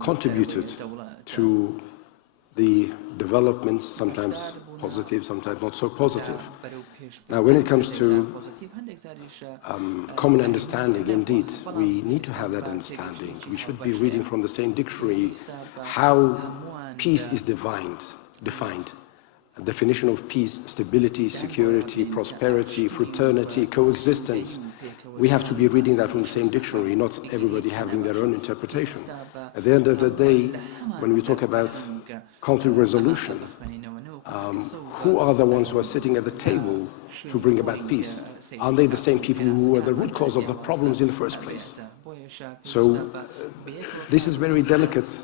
contributed to the developments, sometimes positive, sometimes not so positive. Now, when it comes to common understanding, indeed, we need to have that understanding. We should be reading from the same dictionary how peace is defined. A definition of peace: stability, security, prosperity, fraternity, coexistence. We have to be reading that from the same dictionary, not everybody having their own interpretation. At the end of the day, when we talk about conflict resolution, who are the ones who are sitting at the table to bring about peace? Are they the same people who were the root cause of the problems in the first place? So this is a very delicate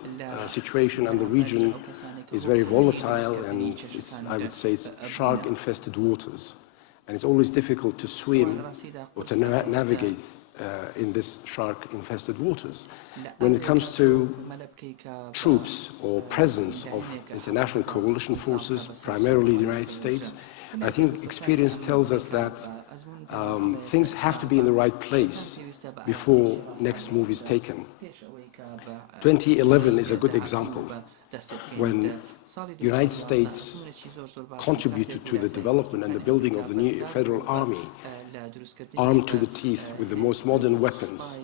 situation, and the region is very volatile, and I would say it's shark-infested waters. And it's always difficult to swim or to navigate in this shark-infested waters. When it comes to troops or presence of international coalition forces, primarily the United States, I think experience tells us that things have to be in the right place before next move is taken. 2011 is a good example, when the United States contributed to the development and the building of the new federal army, armed to the teeth with the most modern weapons.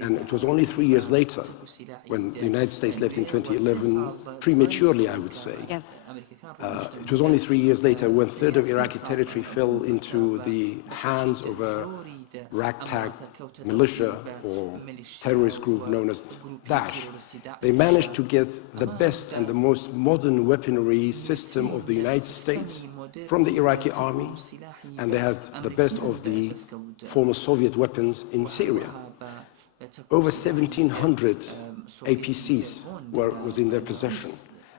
And it was only 3 years later, when the United States left in 2011, prematurely, I would say. Yes. It was only 3 years later when a third of Iraqi territory fell into the hands of a ragtag militia or terrorist group known as Daesh. They managed to get the best and the most modern weaponry system of the United States from the Iraqi army, and they had the best of the former Soviet weapons in Syria. Over 1,700 APCs was in their possession.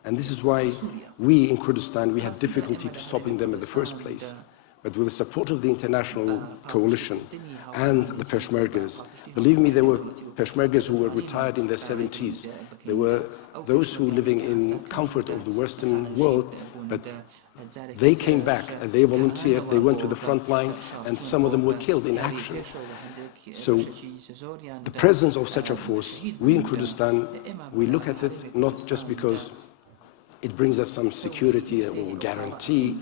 And this is why we in Kurdistan, we had difficulty to stopping them in the first place. But with the support of the international coalition and the Peshmergas, believe me, there were Peshmergas who were retired in their 70s. There were those who were living in comfort of the Western world, but they came back and they volunteered, they went to the front line, and some of them were killed in action. So the presence of such a force, we in Kurdistan, we look at it not just because it brings us some security or guarantee,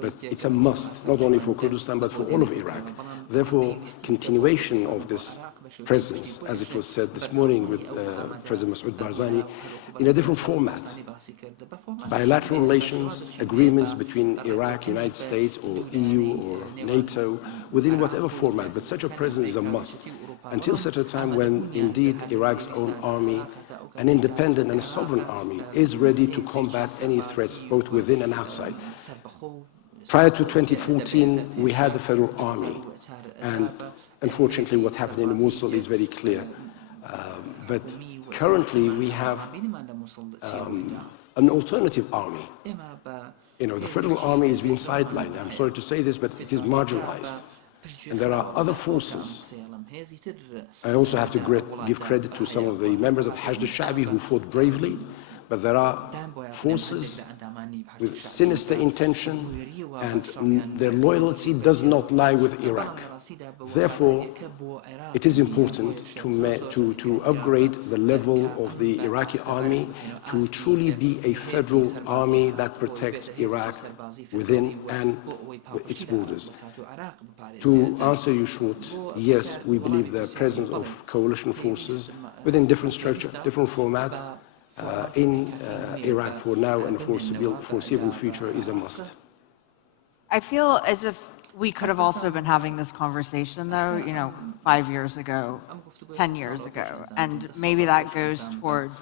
but it's a must, not only for Kurdistan, but for all of Iraq. Therefore, continuation of this presence, as it was said this morning with President Masoud Barzani, in a different format. Bilateral relations, agreements between Iraq, United States, or EU, or NATO, within whatever format, but such a presence is a must. Until such a time when, indeed, Iraq's own army, an independent and sovereign army, is ready to combat any threats, both within and outside. Prior to 2014, we had a federal army, and unfortunately what happened in Mosul is very clear. But currently we have an alternative army. You know, the federal army is being sidelined. I'm sorry to say this, but it is marginalized. And there are other forces. I also have to give credit to some of the members of Hashd al-Sha'bi who fought bravely, but there are forces with sinister intention, and their loyalty does not lie with Iraq. Therefore, it is important to upgrade the level of the Iraqi army to truly be a federal army that protects Iraq within and its borders. To answer you short, yes, we believe the presence of coalition forces within different structure, different format, in Iraq for now and for foreseeable future is a must. I feel as if we could have also been having this conversation, though, 5 years ago, 10 years ago, and maybe that goes towards,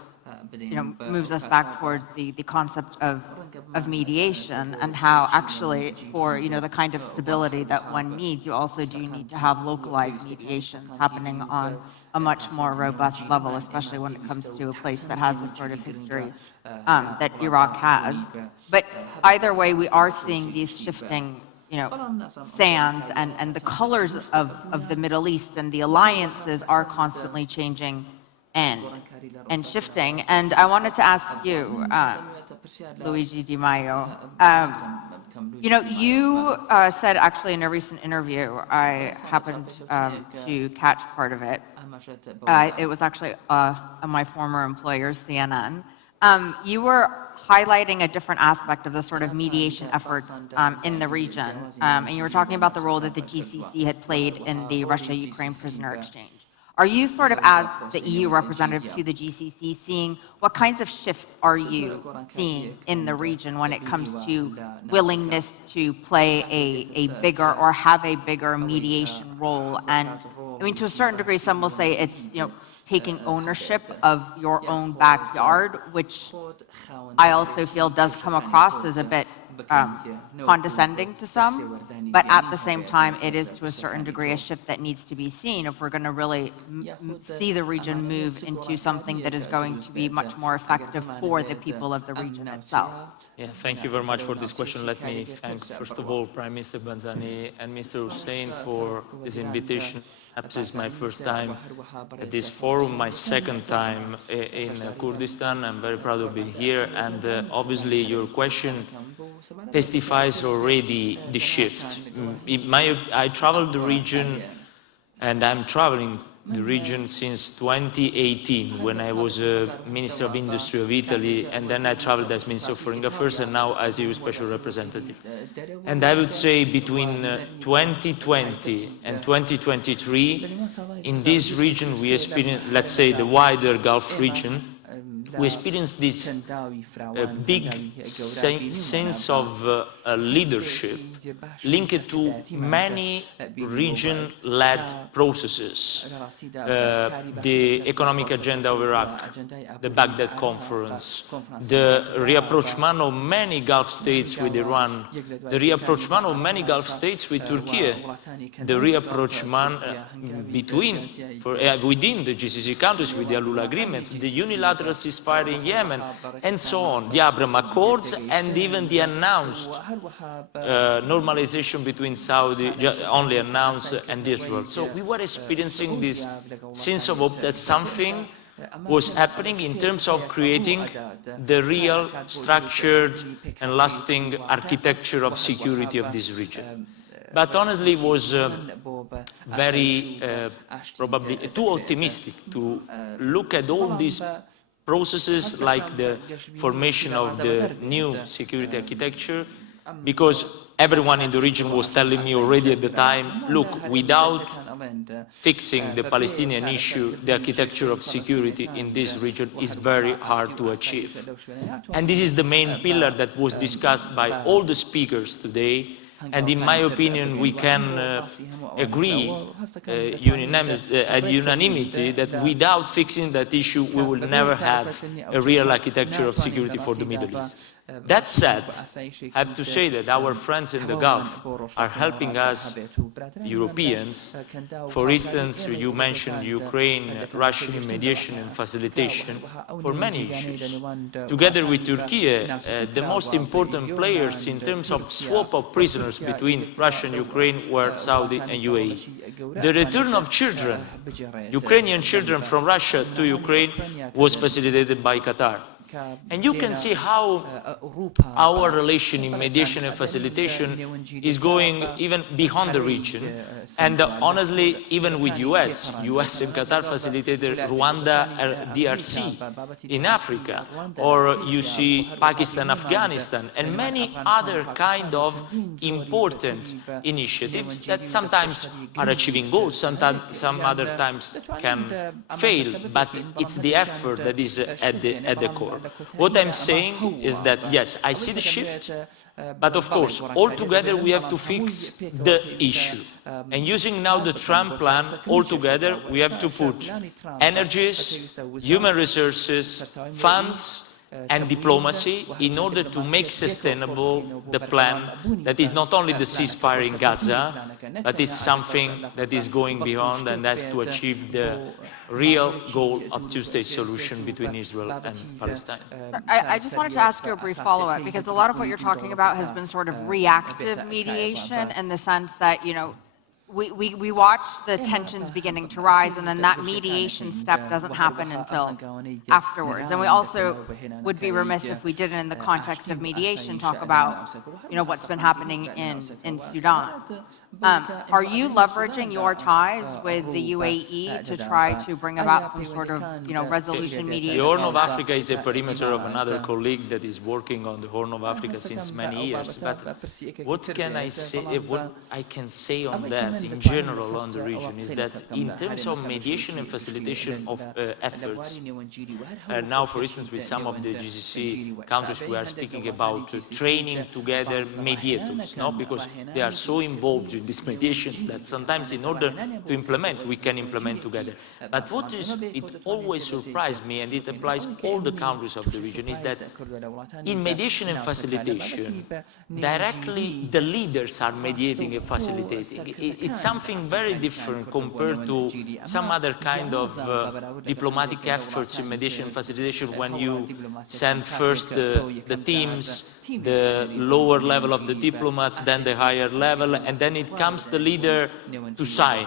moves us back towards the concept of mediation, and how actually for, the kind of stability that one needs, you also do need to have localized mediations happening on a much more robust level, especially when it comes to a place that has the sort of history that Iraq has. But either way, we are seeing these shifting, sands, and the colors of the Middle East, and the alliances are constantly changing and shifting. And I wanted to ask you, Luigi Di Maio, you said actually in a recent interview, I happened to catch part of it, it was actually my former employer, CNN. You were highlighting a different aspect of the sort of mediation efforts in the region, and you were talking about the role that the GCC had played in the Russia-Ukraine prisoner exchange. Are you sort of, as the EU representative to the GCC, seeing what kinds of shifts are you seeing in the region when it comes to willingness to play a bigger or have a bigger mediation role? And I mean, to a certain degree, some will say it's, taking ownership of your own backyard, which I also feel does come across as a bit condescending to some, but at the same time, it is to a certain degree a shift that needs to be seen if we're going to really see the region move into something that is going to be much more effective for the people of the region itself. Yeah, thank you very much for this question. Let me thank, first of all, Prime Minister Barzani and Mr. Hussein for this invitation. Perhaps it's my first time at this forum, my second time in Kurdistan. I'm very proud of being here, and obviously your question testifies already the shift. I traveled the region, and I'm traveling the region since 2018, when I was Minister of Industry of Italy, and then I traveled as Minister of Foreign Affairs, and now as EU Special Representative. And I would say between 2020 and 2023, in this region we experienced, let's say the wider Gulf region, we experienced this big sense of leadership linked to many region-led processes. The economic agenda of Iraq, the Baghdad Conference, the rapprochement of many Gulf states with Iran, the rapprochement of many Gulf states with Turkey, the rapprochement within the GCC countries with the Alula agreements, the unilateral ceasefire in Yemen, and so on, the Abraham Accords, and even the announced normalization between Saudi, only announced, and Israel. So we were experiencing this sense of hope that something was happening in terms of creating the real structured and lasting architecture of security of this region. But honestly, it was very, probably too optimistic to look at all these processes like the formation of the new security architecture, because everyone in the region was telling me already at the time, look, without fixing the Palestinian issue, the architecture of security in this region is very hard to achieve. And this is the main pillar that was discussed by all the speakers today. And in my opinion, we can agree at unanimity that without fixing that issue, we will never have a real architecture of security for the Middle East. That said, I have to say that our friends in the Gulf are helping us, Europeans. For instance, you mentioned Ukraine, Russian mediation and facilitation for many issues. Together with Turkey, the most important players in terms of swap of prisoners between Russia and Ukraine were Saudi and UAE. The return of children, Ukrainian children from Russia to Ukraine, was facilitated by Qatar. And you can see how our relation in mediation and facilitation is going even beyond the region. And honestly, even with US and Qatar facilitated Rwanda, DRC in Africa, or you see Pakistan, Afghanistan, and many other kind of important initiatives that sometimes are achieving goals, some other times can fail, but it's the effort that is at the core. What I'm saying is that, yes, I see the shift, but of course, altogether we have to fix the issue. And using now the Trump plan, altogether we have to put energies, human resources, funds, and diplomacy in order to make sustainable the plan that is not only the ceasefire in Gaza, but it's something that is going beyond and has to achieve the real goal of two-state solution between Israel and Palestine. I just wanted to ask you a brief follow-up, because a lot of what you're talking about has been sort of reactive mediation in the sense that, we watch the tensions beginning to rise, and then that mediation step doesn't happen until afterwards. And we also would be remiss if we didn't, in the context of mediation, talk about, what's been happening in Sudan. Are you leveraging your ties with the UAE to try to bring about some sort of, resolution mediation? The Horn of Africa is a perimeter of another colleague that is working on the Horn of Africa since many years. But what can I say? What I can say on that, in general, on the region, is that in terms of mediation and facilitation of efforts, now, for instance, with some of the GCC countries, we are speaking about training together mediators, no? Because they are so involved in these mediations that sometimes, in order to implement, we can implement together. But what is, it always surprised me, and it applies all the countries of the region, is that in mediation and facilitation, directly the leaders are mediating and facilitating. It's something very different compared to some other kind of diplomatic efforts in mediation and facilitation, when you send first the teams, the lower level of the diplomats, then the higher level, and then it comes the leader to sign.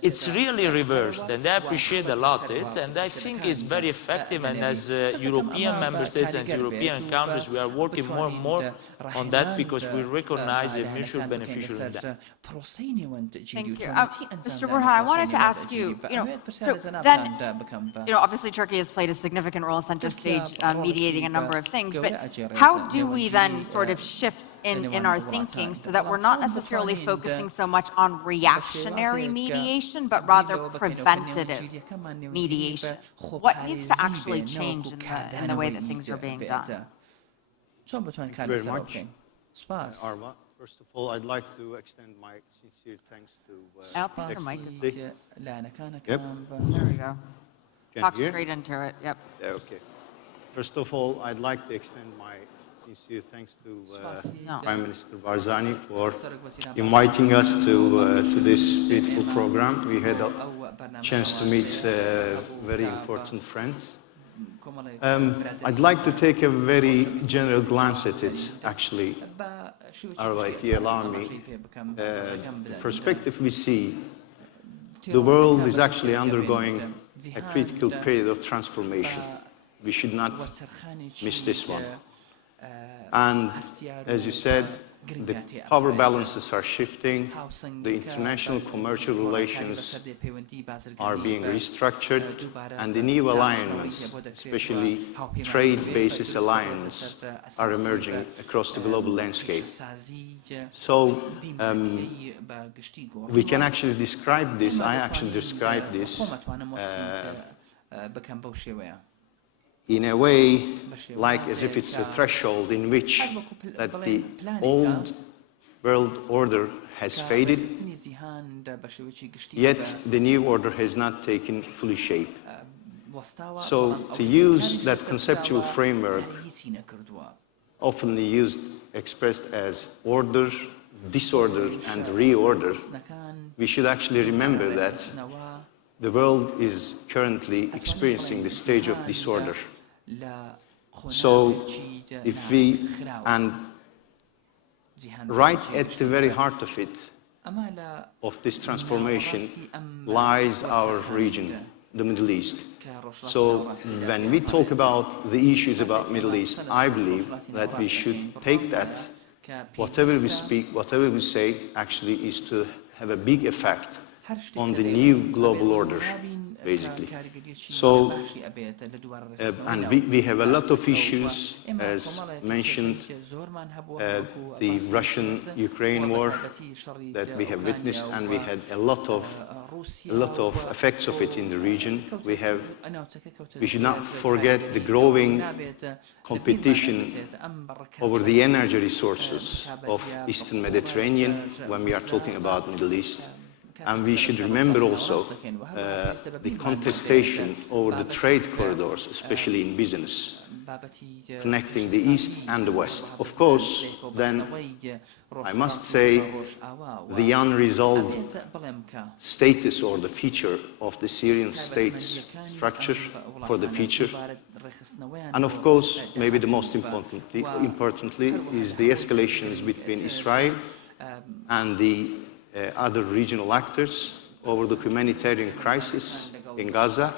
It's really reversed, and I appreciate a lot it, and I think it's very effective, and as European member states and European countries, we are working more and more on that, because we recognize a mutual beneficial in that. Thank you. Mr. Burhan, I wanted to ask you, so then, obviously Turkey has played a significant role center stage, mediating a number of things, but how do we then sort of shift in our thinking so that we're not necessarily focusing so much on reactionary mediation, but rather preventative mediation? What needs to actually change in the way that things are being done? Thank you very much. Arva, first of all, I'd like to extend my sincere thanks to I'll put the mic. Yep. There we go. Can Talk you hear? straight into it. Yep. Yeah, okay. First of all, I'd like to extend my sincere thanks to Prime Minister Barzani for inviting us to this beautiful program. We had a chance to meet very important friends. I'd like to take a very general glance at it, actually, Arva, if you allow me. The perspective we see, the world is actually undergoing a critical period of transformation. We should not miss this one. And as you said, the power balances are shifting, the international commercial relations are being restructured, and the new alignments, especially trade-basis alliances, are emerging across the global landscape. So we can actually describe this, I actually describe this in a way like as if it's a threshold in which that the old world order has faded, yet the new order has not taken fully shape. So to use that conceptual framework, often used, expressed as order, disorder, and reorder, we should actually remember that the world is currently experiencing the stage of disorder. So if we, and right at the very heart of it, of this transformation, lies our region, the Middle East. So when we talk about the issues about Middle East, I believe that we should take that, whatever we speak, whatever we say, actually is to have a big effect on the new global order, basically. So, and we have a lot of issues, as mentioned, the Russian-Ukraine war that we have witnessed, and we had a lot of effects of it in the region. We should not forget the growing competition over the energy resources of Eastern Mediterranean when we are talking about Middle East. And we should remember also the contestation over the trade corridors, especially in business, connecting the East and the West. Of course, then, I must say, the unresolved status or the feature of the Syrian state's structure for the future. And of course, maybe the most importantly, is the escalations between Israel and the other regional actors over the humanitarian crisis in Gaza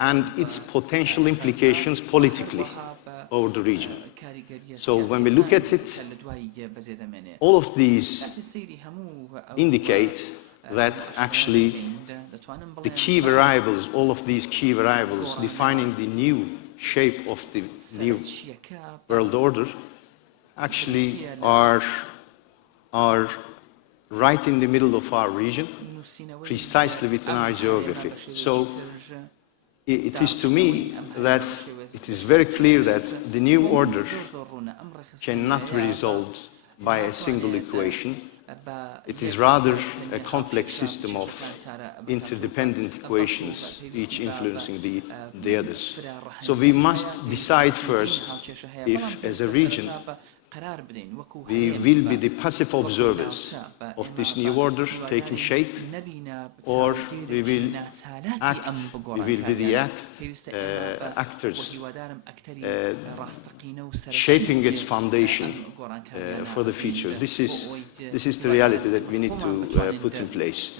and its potential implications politically over the region. So when we look at it, all of these indicate that actually the key variables, all of these key variables defining the new shape of the new world order actually are right in the middle of our region, precisely within our geography. So it is to me that it is very clear that the new order cannot be resolved by a single equation. It is rather a complex system of interdependent equations, each influencing the others. So we must decide first if, as a region, we will be the passive observers of this new order taking shape, or we will act, we will be the actors shaping its foundation for the future. This is the reality that we need to put in place.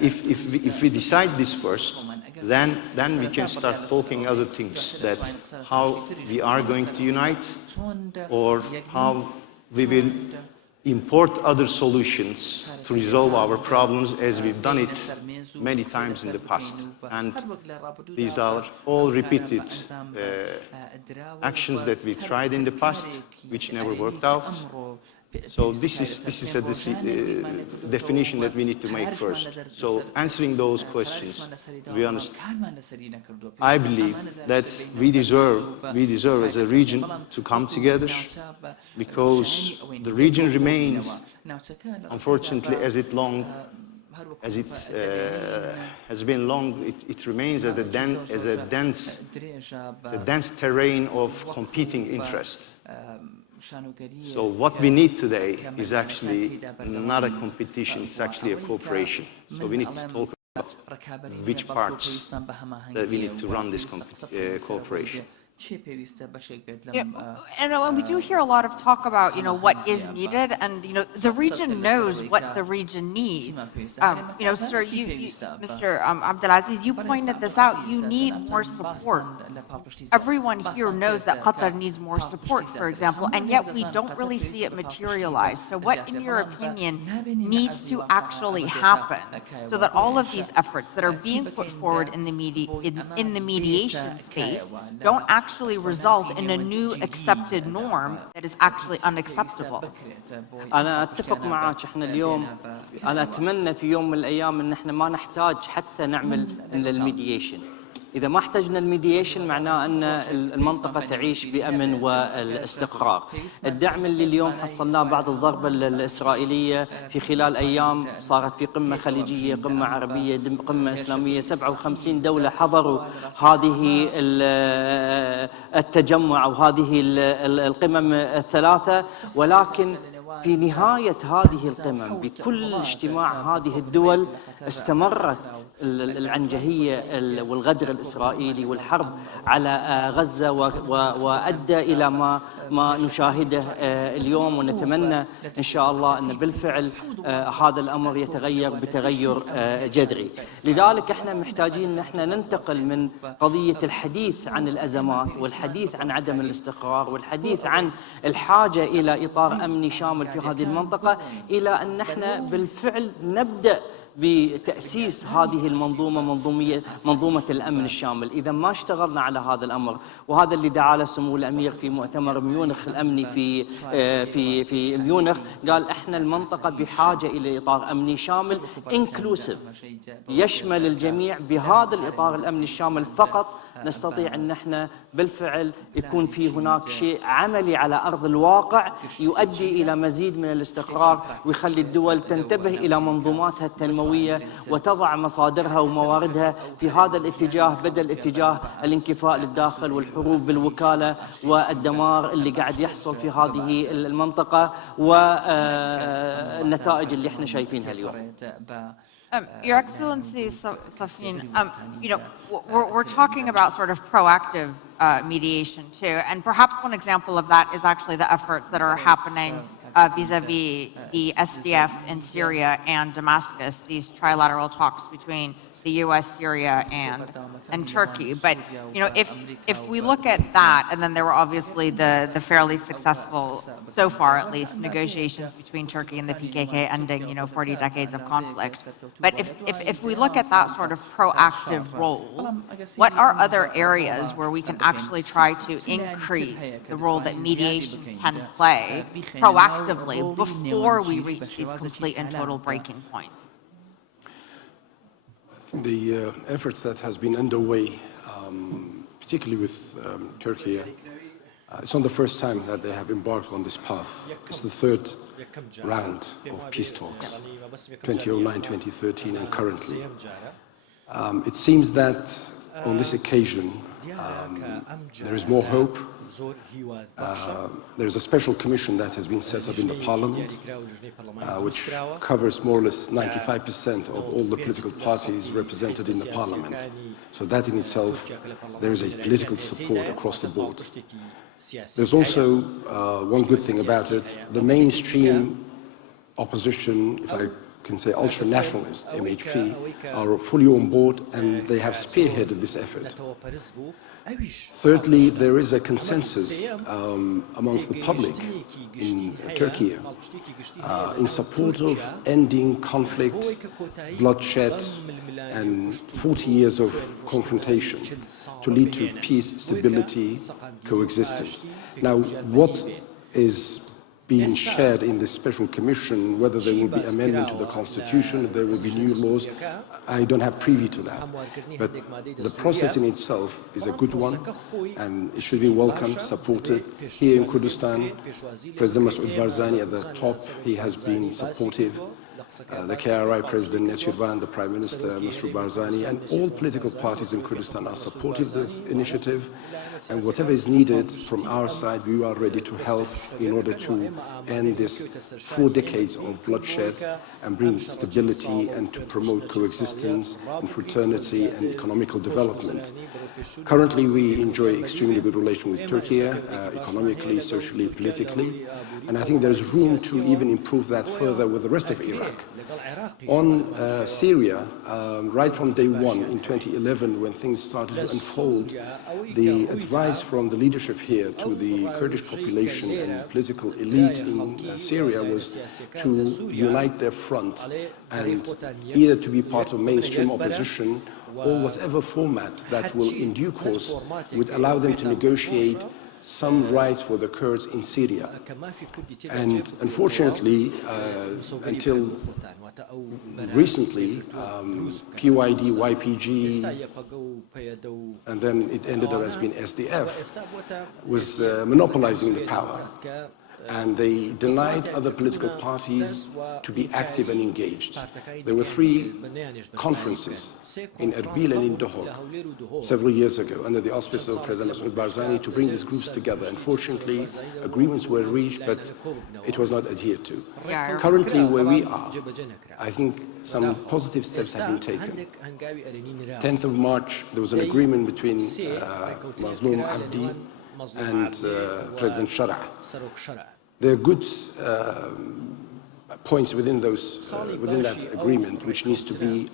If we decide this first, then we can start talking other things, that how we are going to unite, or how we will import other solutions to resolve our problems, as we've done it many times in the past. And these are all repeated actions that we tried in the past, which never worked out. So this is a definition that we need to make first. So answering those questions, to be honest, I believe that we deserve as a region to come together, because the region remains, unfortunately, as it has been long, it remains as a dense terrain of competing interests. So what we need today is actually not a competition, it's actually a cooperation. So we need to talk about which parts that we need to run this cooperation. And we do hear a lot of talk about, what is needed, and, the region knows what the region needs. Sir, Mr. Abdelaziz, you pointed this out. You need more support. Everyone here knows that Qatar needs more support, for example, and yet we don't really see it materialize. So what, in your opinion, needs to actually happen so that all of these efforts that are being put forward in the mediation space don't actually result in a new accepted norm that is actually unacceptable? أنا أتفق معك. إحنا اليوم أنا أتمنى في يوم من الأيام إن إحنا ما نحتاج حتى نعمل الميديشن. إذا ما احتجنا الميديشن معناه أن المنطقة تعيش بأمن والاستقرار. الدعم اللي اليوم حصلناه بعد الضربة الإسرائيلية في خلال أيام صارت في قمة خليجية، قمة عربية، قمة إسلامية، 57 دولة حضروا هذه التجمع أو هذه القمم الثلاثة، ولكن في نهاية هذه القمم بكل اجتماع هذه الدول استمرت العنجهية والغدر الإسرائيلي والحرب على غزة، وأدى إلى ما نشاهده اليوم، ونتمنى إن شاء الله أن بالفعل هذا الأمر يتغير بتغير جذري. لذلك احنا محتاجين ان احنا ننتقل من قضية الحديث عن الأزمات والحديث عن عدم الاستقرار والحديث عن الحاجة إلى إطار أمني شامل في هذه المنطقة، إلى أن احنا بالفعل نبدأ بتأسيس هذه منظومة الأمن الشامل. إذا ما اشتغلنا على هذا الأمر، وهذا اللي دعا له سمو الأمير في مؤتمر ميونخ الأمني في ميونخ، قال احنا المنطقة بحاجة إلى إطار أمني شامل انكلوسيف يشمل الجميع. بهذا الإطار الأمني الشامل فقط نستطيع أن احنا بالفعل يكون في هناك شيء عملي على أرض الواقع يؤدي إلى مزيد من الاستقرار، ويخلي الدول تنتبه إلى منظوماتها التنموية وتضع مصادرها ومواردها في هذا الاتجاه، بدل اتجاه الانكفاء للداخل والحروب بالوكالة والدمار اللي قاعد يحصل في هذه المنطقة والنتائج اللي احنا شايفينها اليوم. Your Excellency, Safin, we're talking about sort of proactive mediation too, and perhaps one example of that is actually the efforts that are happening vis-a-vis the SDF in Syria and Damascus, these trilateral talks between the U.S., Syria, and Turkey. But if we look at that, and then there were obviously the fairly successful, so far at least, negotiations between Turkey and the PKK ending 40 decades of conflict. But if we look at that sort of proactive role, what are other areas where we can actually try to increase the role that mediation can play proactively before we reach these complete and total breaking points? The efforts that has been underway, particularly with Turkey, it's not the first time that they have embarked on this path. It's the third round of peace talks, 2009, 2013, and currently. It seems that on this occasion, there is more hope. There is a special commission that has been set up in the parliament, which covers more or less 95% of all the political parties represented in the parliament. So that in itself, there is a political support across the board. There's also one good thing about it. The mainstream opposition, if I can say ultra-nationalist, MHP, are fully on board, and they have spearheaded this effort. Thirdly, there is a consensus amongst the public in Turkey in support of ending conflict, bloodshed, and 40 years of confrontation to lead to peace, stability, coexistence. Now, what is being shared in this special commission, whether there will be amendment to the constitution, there will be new laws, I don't have privy to that. But the process in itself is a good one, and it should be welcomed, supported. Here in Kurdistan, President Masoud Barzani at the top, he has been supportive. The KRI President Nechirvan, the Prime Minister Masroor Barzani, and all political parties in Kurdistan are supporting this initiative. And whatever is needed from our side, we are ready to help in order to end this 4 decades of bloodshed and bring stability and to promote coexistence and fraternity and economical development. Currently, we enjoy extremely good relations with Turkey, economically, socially, politically, and I think there's room to even improve that further with the rest of Iraq. On Syria, right from day one in 2011, when things started to unfold, the advice from the leadership here to the Kurdish population and political elite in Syria was to unite their front and either to be part of mainstream opposition or whatever format that will in due course would allow them to negotiate some rights for the Kurds in Syria. And unfortunately, until recently, PYD, YPG, and then it ended up as being SDF, was monopolizing the power. And they denied other political parties to be active and engaged. There were 3 conferences in Erbil and in dehōk several years ago under the auspices of President Masoud Barzani to bring these groups together. Unfortunately, agreements were reached, but it was not adhered to. Currently, where we are, I think some positive steps have been taken. 10th of March, there was an agreement between Mazloum Abdi and President Shara. There are good points within that agreement which needs to be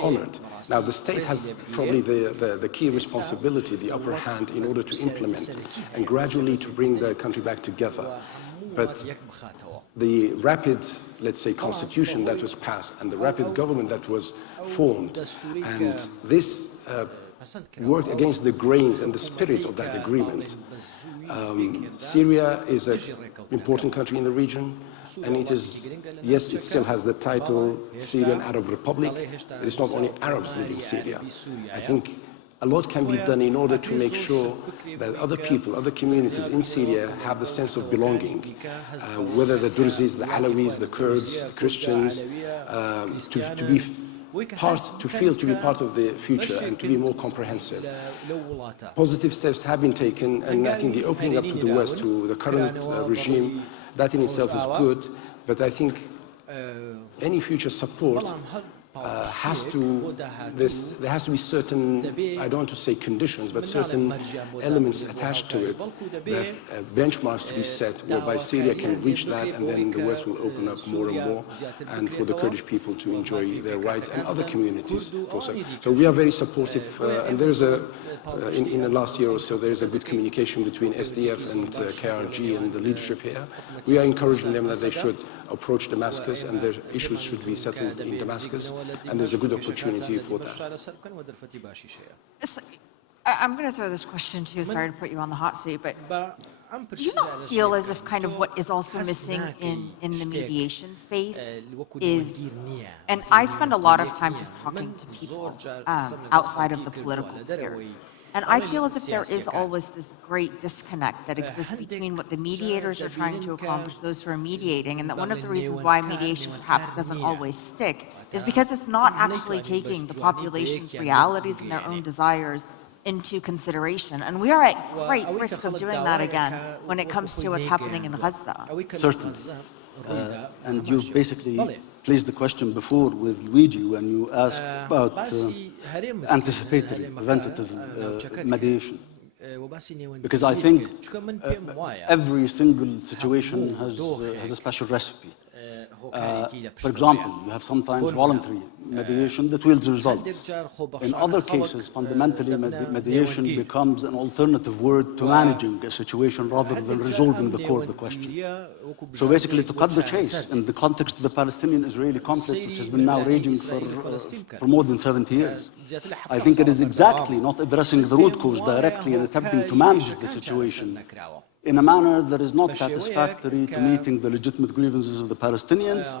honored. Now, the state has probably the key responsibility, the upper hand, in order to implement and gradually to bring the country back together. But the rapid, let's say, constitution that was passed and the rapid government that was formed, and this worked against the grains and the spirit of that agreement. Syria is an important country in the region, and it is, yes, it still has the title Syrian Arab Republic. It is not only Arabs living in Syria. I think a lot can be done in order to make sure that other people, other communities in Syria have the sense of belonging, whether the Durzis, the Alawis, the Kurds, the Christians, to feel to be part of the future and to be more comprehensive. Positive steps have been taken, and I think the opening up to the West, to the current regime, that in itself is good, but I think any future support there has to be certain, I don't want to say conditions, but certain elements attached to it, that benchmarks to be set whereby Syria can reach that, and then the West will open up more and more, and for the Kurdish people to enjoy their rights, and other communities. So we are very supportive, and there is in the last year or so, there is a good communication between SDF and KRG and the leadership here. We are encouraging them that they should approach Damascus, and their issues should be settled in Damascus, and there's a good opportunity for that. I'm going to throw this question to you. Sorry to put you on the hot seat, but do you not feel as if kind of what is also missing in the mediation space is, and I spend a lot of time just talking to people outside of the political sphere, and I feel as if there is always this great disconnect that exists between what the mediators are trying to accomplish, those who are mediating, and that one of the reasons why mediation perhaps doesn't always stick is because it's not actually taking the population's realities and their own desires into consideration. And we are at great risk of doing that again when it comes to what's happening in Gaza. Certainly. And you basically placed the question before with Luigi when you asked about anticipatory, preventative mediation. Because I think every single situation has a special recipe. For example, you have sometimes voluntary mediation that yields results. In other cases, fundamentally, mediation becomes an alternative word to managing a situation rather than resolving the core of the question. So basically, to cut the chase, in the context of the Palestinian-Israeli conflict, which has been now raging for more than 70 years, I think it is exactly not addressing the root cause directly and attempting to manage the situation in a manner that is not satisfactory to meeting the legitimate grievances of the Palestinians,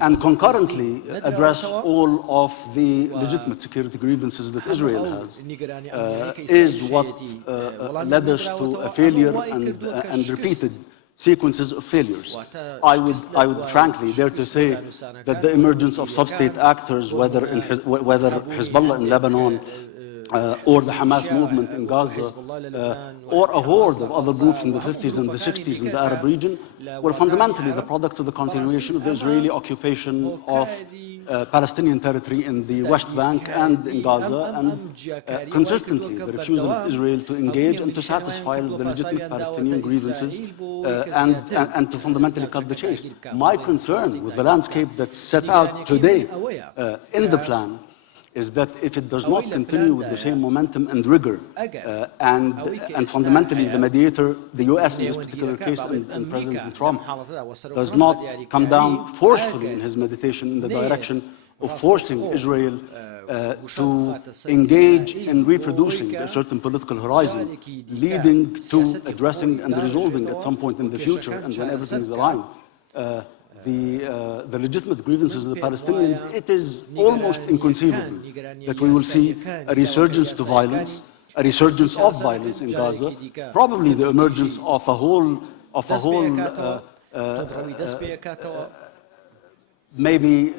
and concurrently address all of the legitimate security grievances that Israel has, is what led us to a failure and repeated sequences of failures. I would frankly dare to say that the emergence of sub-state actors, whether Hezbollah in Lebanon, or the Hamas movement in Gaza, or a horde of other groups in the 50s and the 60s in the Arab region, were fundamentally the product of the continuation of the Israeli occupation of Palestinian territory in the West Bank and in Gaza, and consistently the refusal of Israel to engage and to satisfy the legitimate Palestinian grievances and to fundamentally cut the chase. My concern with the landscape that's set out today in the plan is that if it does not continue with the same momentum and rigor, and fundamentally the mediator, the US in this particular case, and President Trump, does not come down forcefully in his meditation in the direction of forcing Israel to engage in reproducing a certain political horizon, leading to addressing and resolving at some point in the future, and when everything is aligned, the legitimate grievances of the Palestinians, it is almost inconceivable that we will see a resurgence to violence, a resurgence of violence in Gaza, probably the emergence of a whole maybe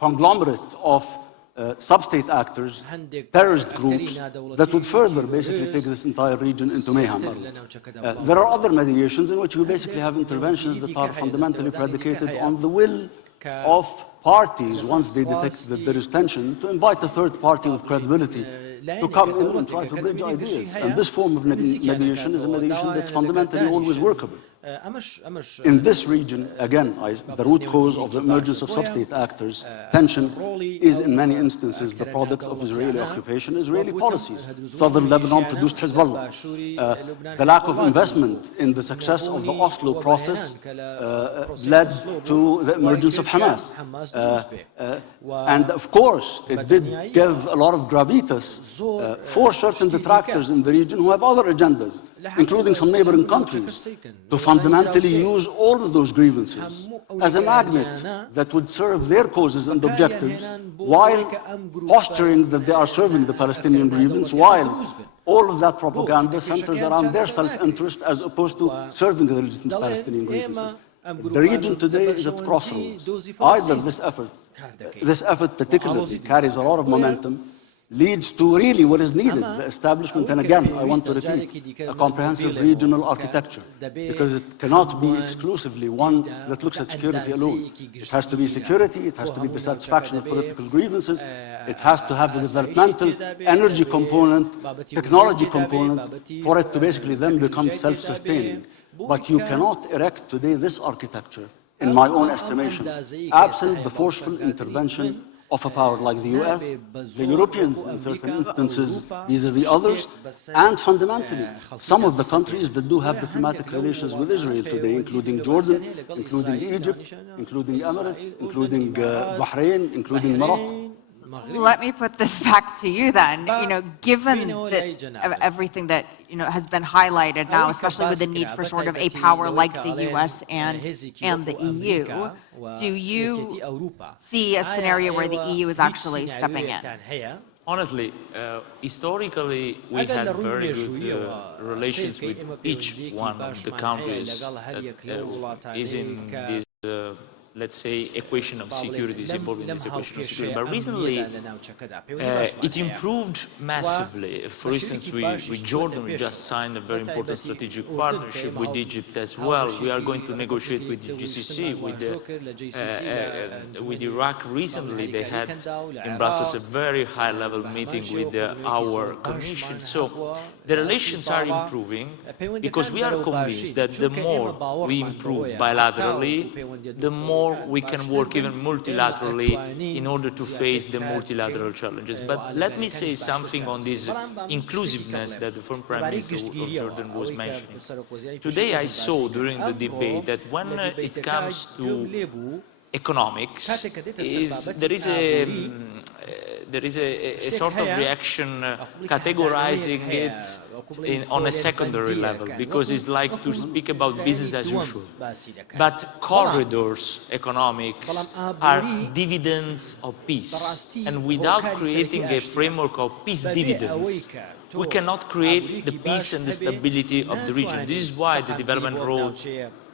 conglomerate of sub-state actors, terrorist groups, that would further basically take this entire region into mayhem. There are other mediations in which you basically have interventions that are fundamentally predicated on the will of parties, once they detect that there is tension, to invite a third party with credibility to come in and try to bridge ideas. And this form of mediation is a mediation that's fundamentally always workable. In this region, again, the root cause of the emergence of sub-state actors, tension, is in many instances the product of Israeli occupation, Israeli policies. Southern Lebanon produced Hezbollah. The lack of investment in the success of the Oslo process led to the emergence of Hamas. And of course, it did give a lot of gravitas for certain detractors in the region who have other agendas, including some neighboring countries, to fundamentally use all of those grievances as a magnet that would serve their causes and objectives while posturing that they are serving the Palestinian grievance, while all of that propaganda centers around their self-interest as opposed to serving the legitimate Palestinian grievances. The region today is at crossroads. Either this effort particularly carries a lot of momentum leads to really what is needed, the establishment, and again, I want to repeat, a comprehensive regional architecture, because it cannot be exclusively one that looks at security alone. It has to be security, it has to be the satisfaction of political grievances, it has to have the developmental energy component, technology component, for it to basically then become self-sustaining. But you cannot erect today this architecture, in my own estimation, absent the forceful intervention of a power like the US, the Europeans in certain instances vis-à-vis others, and fundamentally, some of the countries that do have diplomatic relations with Israel today, including Jordan, including Egypt, including Emirates, including Bahrain, including Morocco. Let me put this back to you then. Given everything that has been highlighted now, especially with the need for sort of a power like the US and the EU, do you see a scenario where the EU is actually stepping in? Honestly, historically, we had very good relations with each one of the countries that is in this let's say, equation of security, is involved in this equation of security. But recently, it improved massively. For instance, with Jordan, we just signed a very important strategic partnership with Egypt as well. We are going to negotiate with the GCC, with Iraq. Recently, they had in Brussels a very high-level meeting with our commission. So the relations are improving because we are convinced that the more we improve bilaterally, the more we can work even multilaterally in order to face the multilateral challenges. But let me say something on this inclusiveness that the former Prime Minister of Jordan was mentioning. Today I saw during the debate that when it comes to economics, there is a sort of reaction categorizing it on a secondary level, because it's like to speak about business as usual. But corridors economics are dividends of peace, and without creating a framework of peace dividends, we cannot create the peace and the stability of the region. This is why the development road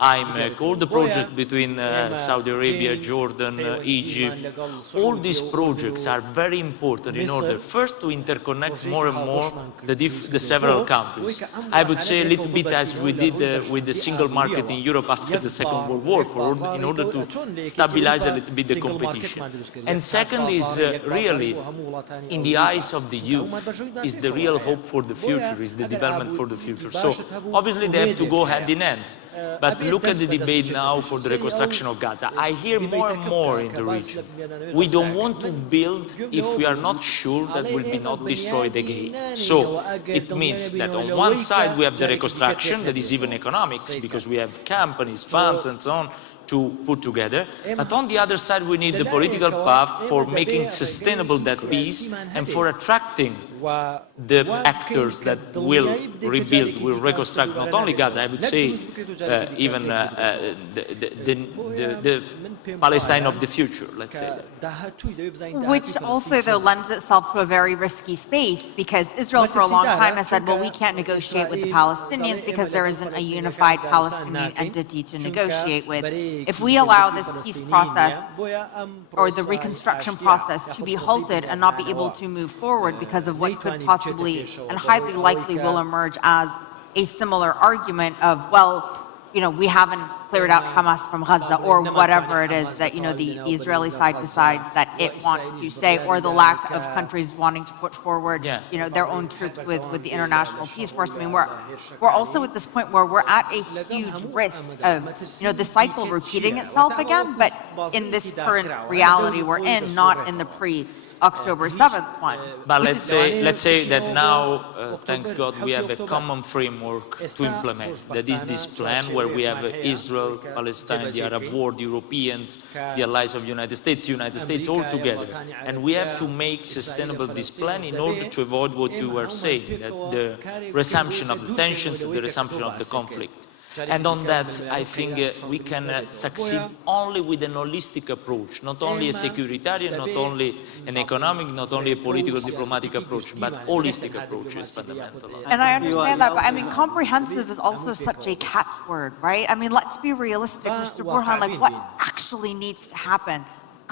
IMEC, all the projects between Saudi Arabia, Jordan, Egypt, all these projects are very important in order first to interconnect more and more the several countries. I would say a little bit as we did with the single market in Europe after the Second World War, in order to stabilize a little bit the competition. And second is really, in the eyes of the youth, is the real hope for the future, is the development for the future. So obviously they have to go hand in hand. But look at the debate now for the reconstruction of Gaza. I hear more and more in the region, we don't want to build if we are not sure that will be not destroyed again. So it means that on one side we have the reconstruction, that is even economics, because we have companies, funds and so on, to put together, but on the other side we need the political path for making sustainable that peace and for attracting the actors that will rebuild, will reconstruct not only Gaza, I would say even the Palestine of the future, let's say that. Which also, though, lends itself to a very risky space, because Israel for a long time has said, well, we can't negotiate with the Palestinians because there isn't a unified Palestinian entity to negotiate with. If we allow this peace process or the reconstruction process to be halted and not be able to move forward because of what could possibly and highly likely will emerge as a similar argument of, well, we haven't cleared out Hamas from Gaza, or whatever it is that, the Israeli side decides that it wants to say, or the lack of countries wanting to put forward, their own troops with the international peace force. I mean, we're also at this point where we're at a huge risk of, the cycle repeating itself again, but in this current reality we're in, not in the October 7th one. But let's say that now, thanks God, we have a common framework to implement. That is this plan where we have Israel, Palestine, the Arab world, Europeans, the allies of the United States all together. And we have to make sustainable this plan in order to avoid what you were saying, that the resumption of the tensions, the resumption of the conflict. And on that, I think we can succeed only with an holistic approach, not only a securitarian, not only an economic, not only a political diplomatic approach, but holistic approach is fundamental. And I understand that, but I mean, comprehensive is also such a catchword, right? I mean, let's be realistic, Mr. Burhan, like what actually needs to happen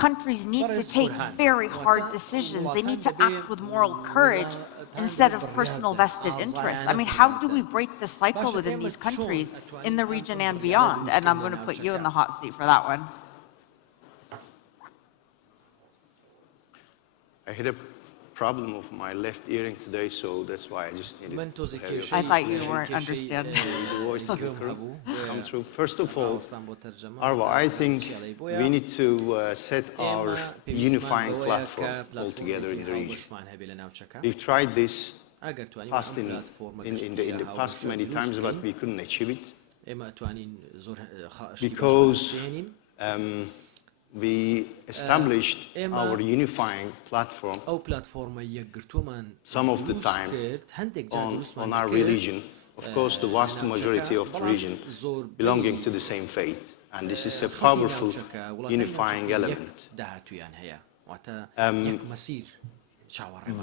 countries need to take very hard decisions. They need to act with moral courage instead of personal vested interests. I mean, how do we break the cycle within these countries in the region and beyond? And I'm going to put you in the hot seat for that one. I had a problem of my left earring today, so that's why I just needed to have your I thought you weren't understanding. the voice come through. First of all, Arwa, I think we need to set our unifying platform altogether in the region. We've tried this in the past many times, but we couldn't achieve it because we established our unifying platform some of the time on our religion. Of course, the vast majority of the region belonging to the same faith. And this is a powerful unifying element.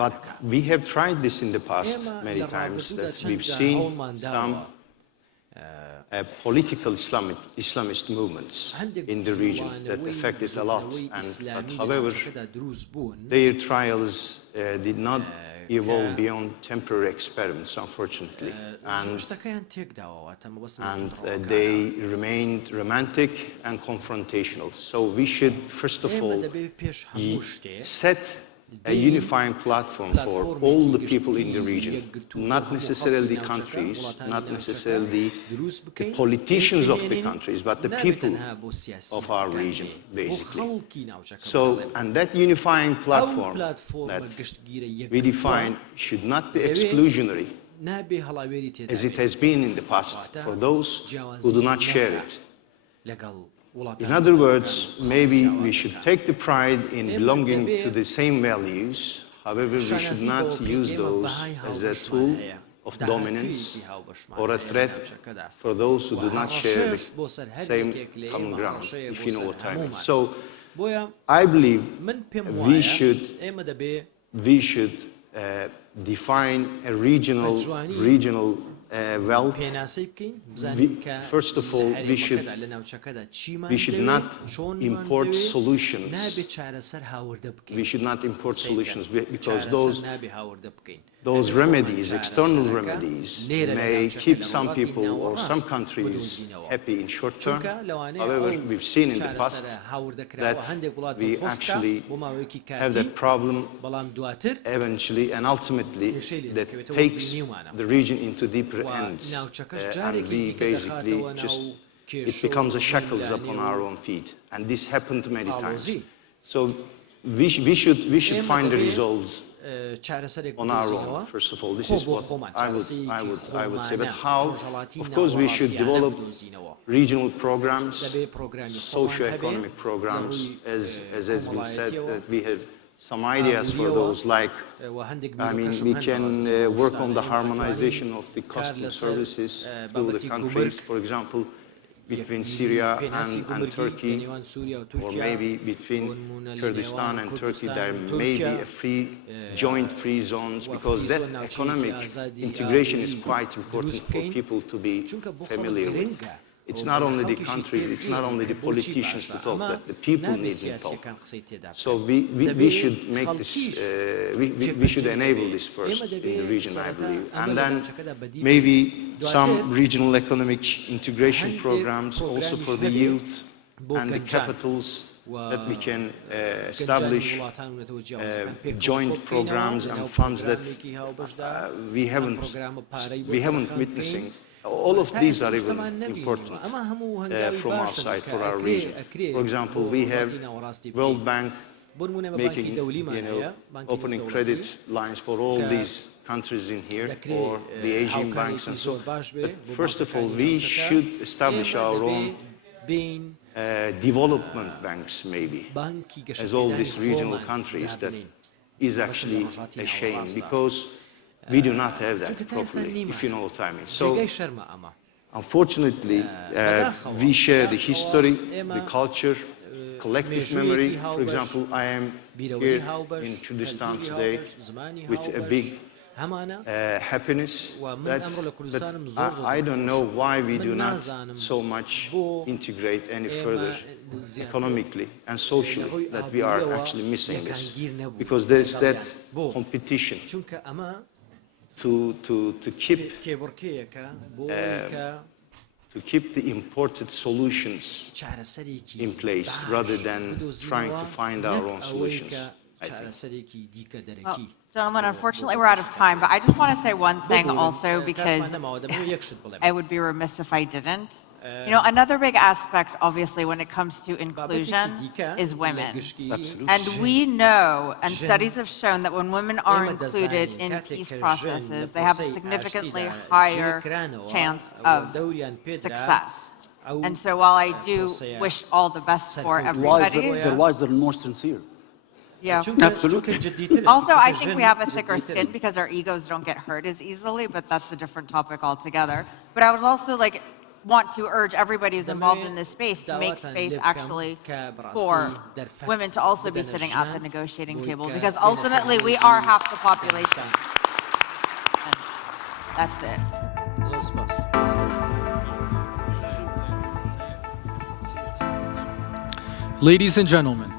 But we have tried this in the past many times, that we've seen some political Islamist movements in the region that affected a lot. But however, their trials did not evolve beyond temporary experiments, unfortunately. And they remained romantic and confrontational. So we should, first of all, set a unifying platform for all the people in the region, not necessarily the countries, not necessarily the politicians of the countries, but the people of our region, basically. So, and that unifying platform that we define should not be exclusionary, as it has been in the past, for those who do not share it. In other words, maybe we should take the pride in belonging to the same values. However, we should not use those as a tool of dominance or a threat for those who do not share the same common ground, if you know what I mean. So I believe we should define a regional wealth. First of all, we should not import solutions. We should not import solutions because those remedies, external remedies, may keep some people or some countries happy in short term. However, we've seen in the past that we actually have that problem eventually and ultimately that takes the region into deeper ends, and we basically just, it becomes a shackles upon our own feet, and this happened many times. So we should find the results on our own. First of all, this is what I would say. But how? Of course, we should develop regional programs, socio-economic programs, as has been said, that we have some ideas for those, like, I mean, we can work on the harmonization of the customs services through the countries, for example, between Syria and Turkey, or maybe between Kurdistan and Turkey, there may be a joint free zones, because that economic integration is quite important for people to be familiar with. It's not only the countries, it's not only the politicians to talk, that the people need to talk. So we should make this, we should enable this first in the region, I believe. And then maybe some regional economic integration programs also for the youth and the capitals, that we can establish joint programs and funds that we haven't witnessing. All of these are even important from our side, for our region. For example, we have World Bank making, opening credit lines for all these countries in here, or the Asian banks and so on. But first of all, we should establish our own development banks, maybe, as all these regional countries. That is actually a shame, because we do not have that properly, if you know what I mean. So, unfortunately, we share the history, the culture, collective memory. For example, I am here in Kurdistan today with a big happiness. I don't know why we do not so much integrate any further economically and socially, that we are actually missing this. Because there is that competition to keep the imported solutions in place rather than trying to find our own solutions, I think. Well, gentlemen, unfortunately, we're out of time, but I just want to say one thing also, because I would be remiss if I didn't. You know, another big aspect, obviously, when it comes to inclusion is women. Absolutely. And we know, and studies have shown, that when women are included in peace processes, they have a significantly higher chance of success. And so while I do wish all the best for everybody... They're wiser and more sincere. Yeah. Absolutely. Also, I think we have a thicker skin because our egos don't get hurt as easily, but that's a different topic altogether. But I would also want to urge everybody who's involved in this space to make space actually for women to also be sitting at the negotiating table, because ultimately we are half the population. And that's it. Ladies and gentlemen,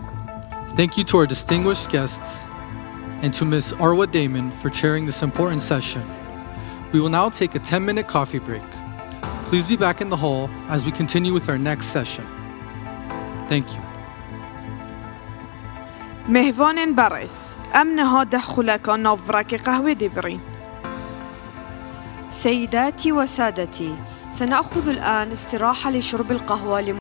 thank you to our distinguished guests and to Ms. Arwa Damon for chairing this important session. We will now take a 10-minute coffee break. Please be back in the hall as we continue with our next session. Thank you. مهوان برس أمنها دخلك نوفرك قهوة دبرين. سيداتي وسادتي، سنأخذ الآن استراحة لشرب القهوة